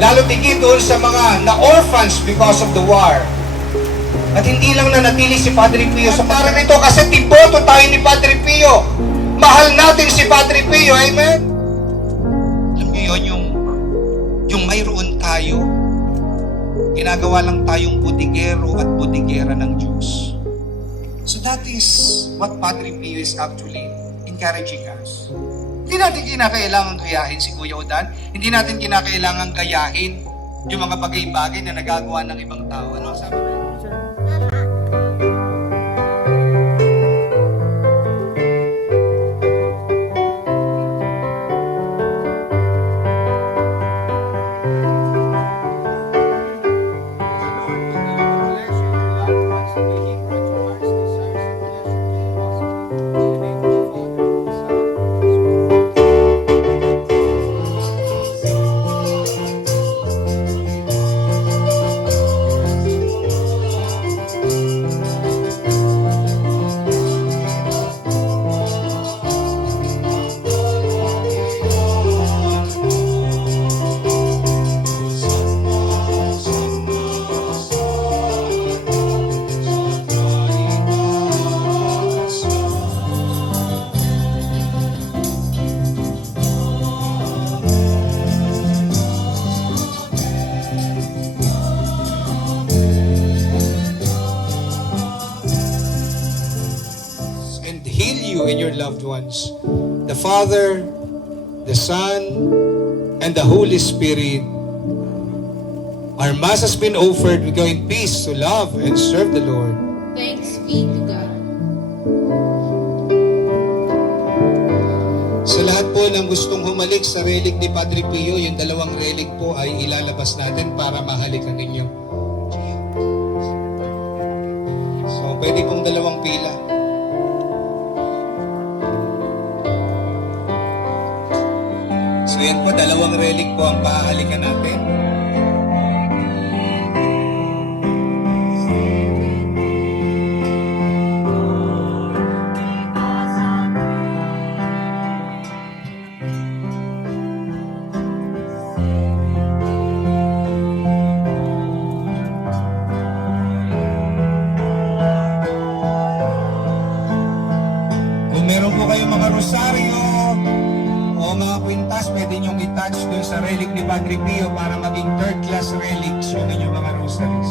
Lalo tigit doon sa mga na-orphans because of the war. At hindi lang nanatili si Padre Pio sa parang ito kasi tiboto tayo ni Padre Pio. Mahal natin si Padre Pio, amen? Alam niyo yun, yung mayroon tayo, ginagawa lang tayong budigero at budigera ng Diyos. So that is what Padre Pio is actually encouraging us. Hindi natin kinakailangan gayahin si Kuya Odan. Hindi natin kinakailangan gayahin yung mga bagay-bagay na nagagawa ng ibang tao. Ano sabi ko? And your loved ones. The Father, the Son, and the Holy Spirit. Our Mass has been offered. We go in peace to love and serve the Lord. Thanks be to God. Sa lahat po ng gustong humalik sa relic ni Padre Pio, yung dalawang relic po ay ilalabas natin para mahalikan ninyo. So, pwede pong dalawang pila. So yan po, dalawang relic po ang pahalikan natin. Kung meron po kayong mga rosaryo, o mga kwintas, pwede nyong i-touch doon sa relic ni Padre Pio para maging third class relics yung inyong mga rosaries.